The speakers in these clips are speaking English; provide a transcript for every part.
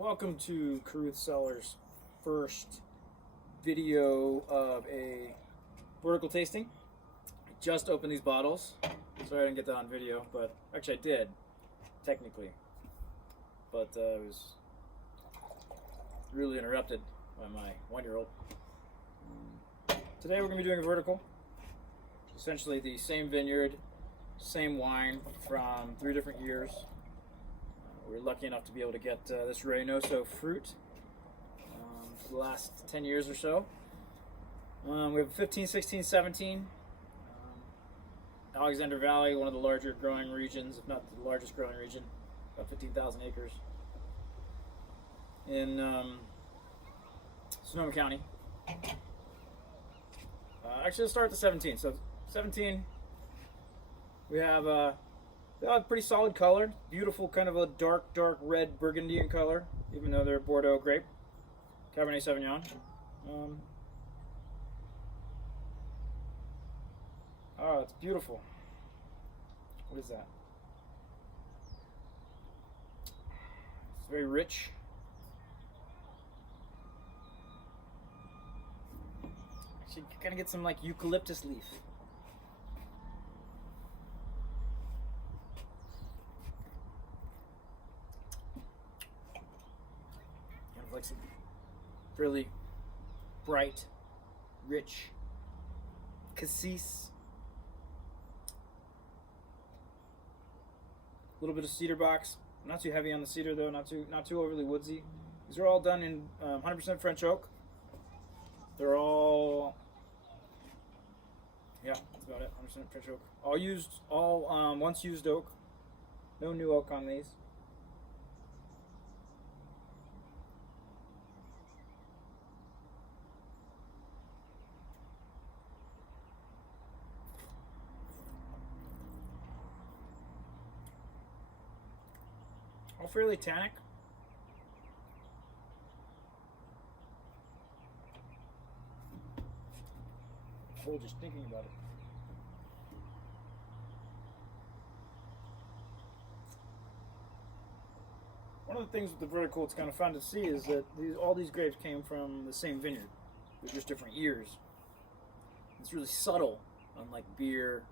Welcome to Caruth Cellars' first video of a vertical tasting. I just opened these bottles. Sorry I didn't get that on video, but actually I did, technically. But I was really interrupted by my 1-year-old. Today we're going to be doing a vertical. Essentially the same vineyard, same wine from 3 different years. We were lucky enough to be able to get this Reynoso fruit for the last 10 years or so. We have 15, 16, 17. Alexander Valley, one of the larger growing regions, if not the largest growing region, about 15,000 acres in Sonoma County. Actually, let's start at the 17. So 17, we have pretty solid color, beautiful kind of a dark red burgundy in color, even though they're Bordeaux grape, Cabernet Sauvignon. Oh, it's beautiful. What is that? It's very rich. Actually, kind of get some like eucalyptus leaf. Like some fairly bright, rich cassis. A little bit of cedar box. Not too heavy on the cedar though. Not too overly woodsy. These are all done in 100% French oak. They're all, yeah, that's about it. 100% French oak. All once used oak. No new oak on these. All fairly tannic. Full just thinking about it. One of the things with the vertical it's kind of fun to see is that all these grapes came from the same vineyard. They're just different years. It's really subtle, unlike beer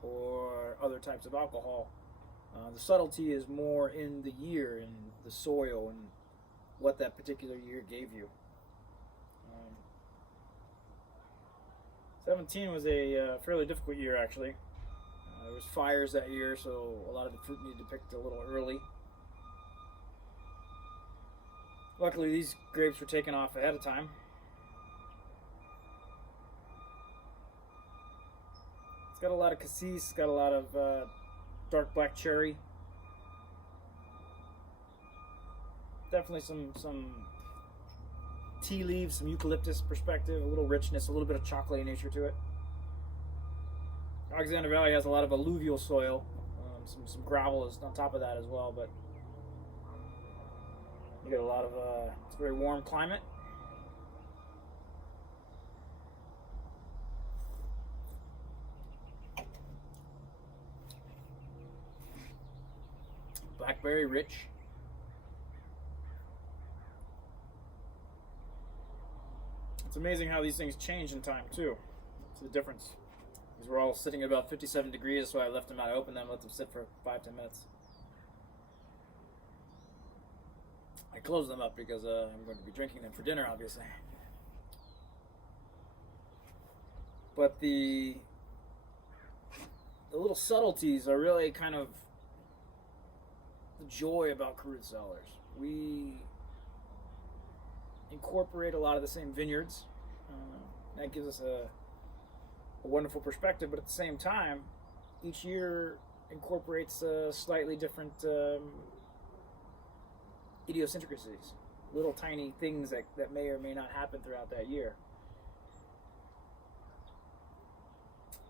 or other types of alcohol. The subtlety is more in the year, in the soil, and what that particular year gave you. 17 was a fairly difficult year, actually. There was fires that year, so a lot of the fruit needed to be picked a little early. Luckily, these grapes were taken off ahead of time. It's got a lot of cassis, it's got a lot of dark black cherry. Definitely some tea leaves, some eucalyptus perspective, a little richness, a little bit of chocolatey nature to it. Alexander Valley has a lot of alluvial soil. Some gravel is on top of that as well, but you get a lot of, it's a very warm climate. Blackberry rich. It's amazing how these things change in time too. It's the difference. These were all sitting at about 57 degrees, so I left them out. I opened them, let them sit for 5-10 minutes. I closed them up because I'm going to be drinking them for dinner, obviously. But the little subtleties are really kind of the joy about Caruth Cellars. We incorporate a lot of the same vineyards. That gives us a wonderful perspective, but at the same time, each year incorporates slightly different idiosyncrasies, little tiny things that may or may not happen throughout that year.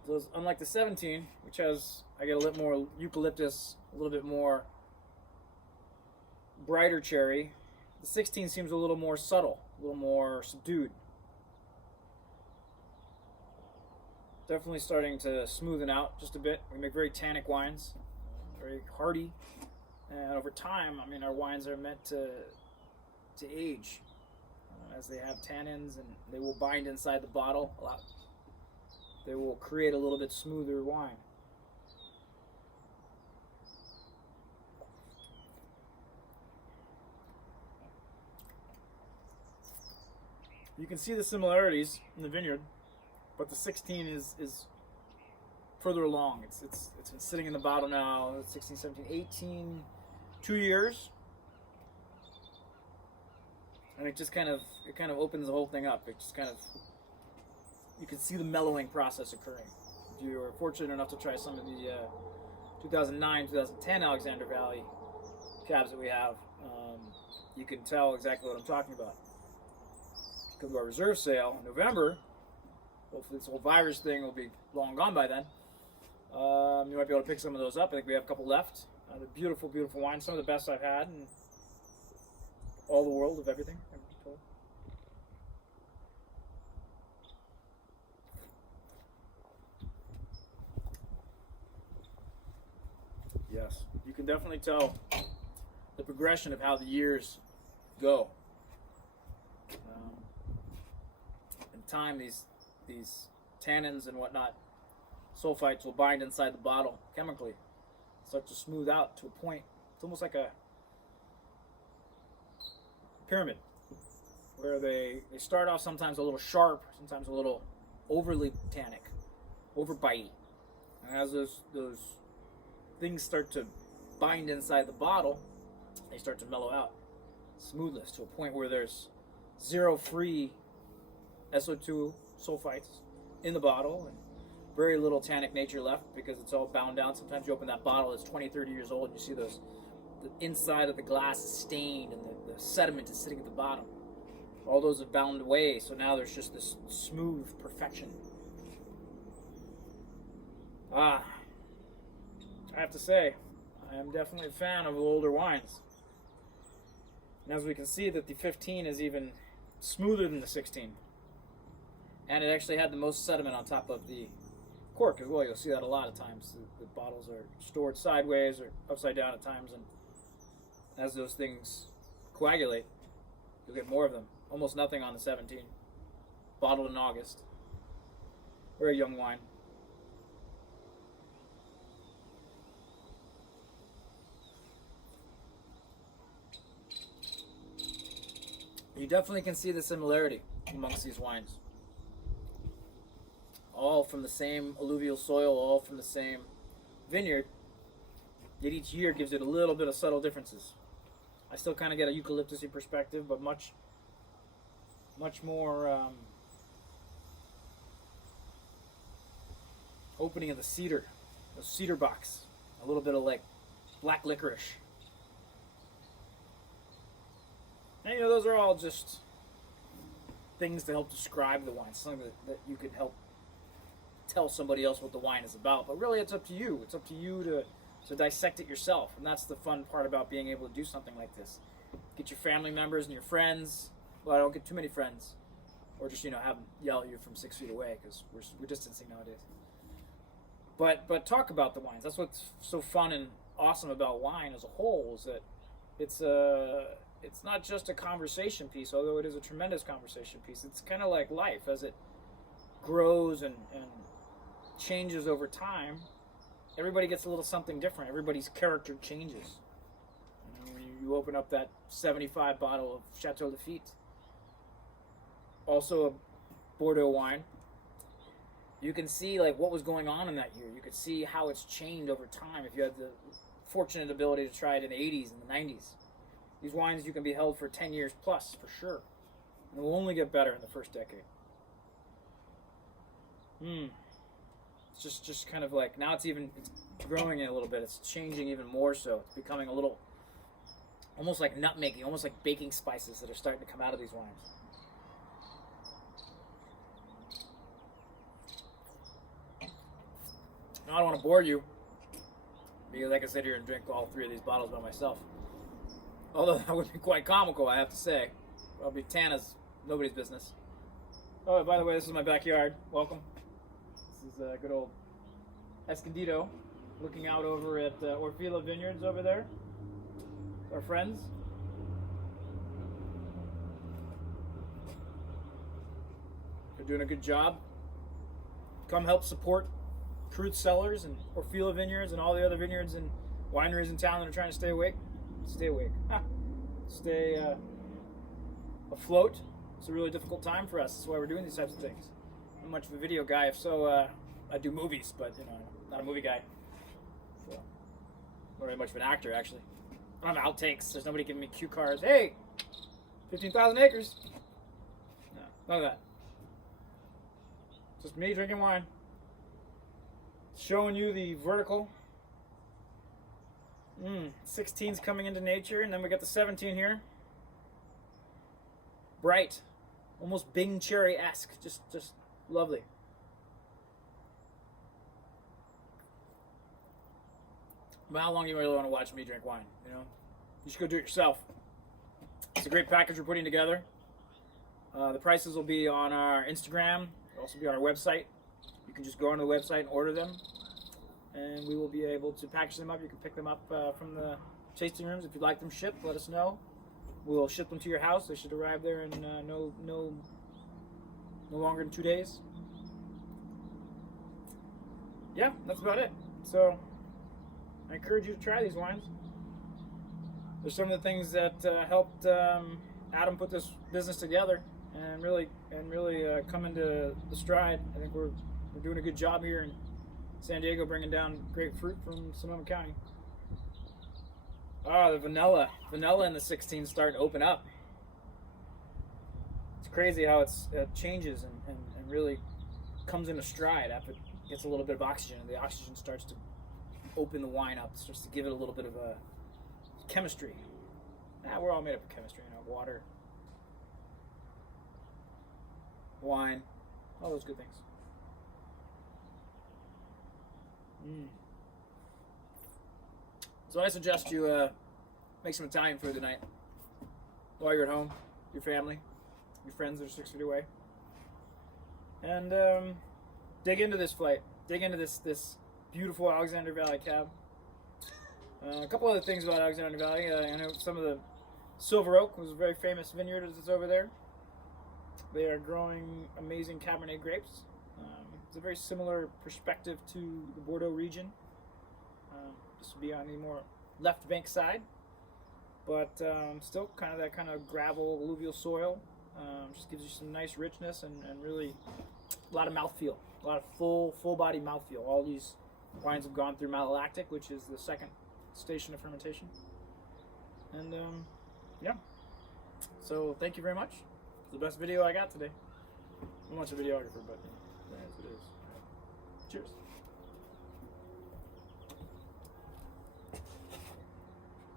So unlike the 17, which has, I get a little more eucalyptus, a little bit more brighter cherry, the 16 seems a little more subtle, a little more subdued. Definitely starting to smoothen out just a bit. We make very tannic wines, very hearty, and over time, I mean, our wines are meant to to age, as they have tannins, and they will bind inside the bottle a lot. They will create a little bit smoother wine. You can see the similarities in the vineyard, but the 16 is further along. It's been sitting in the bottle now, 16, 17, 18, 2 years. And it kind of opens the whole thing up. It just kind of, you can see the mellowing process occurring. If you are fortunate enough to try some of the 2009, 2010 Alexander Valley cabs that we have, you can tell exactly what I'm talking about. Come to our reserve sale in November. Hopefully this whole virus thing will be long gone by then. You might be able to pick some of those up. I think we have a couple left. They're beautiful, beautiful wines. Some of the best I've had in all the world of everything. Yes, you can definitely tell the progression of how the years go. In time, these tannins and whatnot, sulfites will bind inside the bottle chemically, start to smooth out to a point. It's almost like a pyramid, where they start off sometimes a little sharp, sometimes a little overly tannic, over bitey, and as those things start to bind inside the bottle, they start to mellow out, smoothness to a point where there's zero free SO2 sulfites in the bottle and very little tannic nature left because it's all bound down. Sometimes you open that bottle, it's 20, 30 years old, and you see the inside of the glass is stained and the sediment is sitting at the bottom. All those have bound away, so now there's just this smooth perfection. I have to say, I am definitely a fan of the older wines. And as we can see that the 15 is even smoother than the 16. And it actually had the most sediment on top of the cork as well. You'll see that a lot of times. The bottles are stored sideways or upside down at times, and as those things coagulate, you'll get more of them. Almost nothing on the 17. Bottled in August. Very young wine. You definitely can see the similarity amongst these wines. All from the same alluvial soil, all from the same vineyard, yet each year gives it a little bit of subtle differences. I still kind of get a eucalyptusy perspective, but much more opening of the cedar box, a little bit of like black licorice. And those are all just things to help describe the wine, something that you could help tell somebody else what the wine is about. But really, it's up to you. It's up to you to dissect it yourself. And that's the fun part about being able to do something like this. Get your family members and your friends. Well, I don't get too many friends. Or just, have them yell at you from 6 feet away because we're distancing nowadays. But talk about the wines. That's what's so fun and awesome about wine as a whole, is that it's not just a conversation piece, although it is a tremendous conversation piece. It's kind of like life. As it grows and changes over time, everybody gets a little something different. Everybody's character changes. When you open up that 75 bottle of Chateau Lafite, also a Bordeaux wine, you can see like what was going on in that year. You could see how it's changed over time if you had the fortunate ability to try it in the 80s and the 90s. These wines you can be held for 10 years plus, for sure. And will only get better in the first decade. It's just kind of like, now it's growing a little bit. It's changing even more so. It's becoming a little, almost like nutmegging, almost like baking spices that are starting to come out of these wines. Now, I don't want to bore you, because I can sit here and drink all 3 of these bottles by myself. Although that would be quite comical, I have to say. I'll be tan as nobody's business. Oh, by the way, this is my backyard. Welcome. This is good old Escondido, looking out over at Orfila Vineyards over there. Our friends. doing a good job. Come help support Truth Cellars and Orfila Vineyards and all the other vineyards and wineries in town that are trying to stay awake. Stay awake. Stay afloat. It's a really difficult time for us. That's why we're doing these types of things. I'm not much of a video guy. If so, I do movies, but you know, I'm not a movie guy. So, not really much of an actor, actually. I don't have outtakes. There's nobody giving me cue cards. Hey, 15,000 acres. No, none of that. Just me drinking wine. Showing you the vertical. 16's coming into nature, and then we got the 17 here. Bright. Almost Bing Cherry-esque. Just lovely. But how long do you really want to watch me drink wine? You know, you should go do it yourself. It's a great package we're putting together. The prices will be on our Instagram. They'll also be on our website. You can just go onto the website and order them, and we will be able to package them up. You can pick them up from the tasting rooms. If you'd like them shipped, let us know. We'll ship them to your house. They should arrive there in no longer than 2 days. Yeah, that's about it. So I encourage you to try these wines. They're some of the things that helped Adam put this business together and really come into the stride. I think we're doing a good job here in San Diego, bringing down grapefruit from Sonoma County. Ah, the vanilla in the 16 is starting to open up. It's crazy how it changes and really comes into stride after it gets a little bit of oxygen, and the oxygen starts to open the wine up, starts to give it a little bit of a chemistry. We're all made up of chemistry, you know, water, wine, all those good things. So I suggest you make some Italian food tonight while you're at home, your family, your friends that are 6 feet away, and dig into this flight. Dig into this beautiful Alexander Valley Cab. A couple other things about Alexander Valley. I know some of the Silver Oak was a very famous vineyard that's over there. They are growing amazing Cabernet grapes. It's a very similar perspective to the Bordeaux region. This would be on the more left bank side, but still kind of that kind of gravel, alluvial soil. Just gives you some nice richness and really a lot of mouthfeel, a lot of full body mouthfeel. All these wines have gone through malolactic, which is the second station of fermentation. And yeah, so thank you very much. It's the best video I got today. I'm not a videographer, but as it is. Cheers.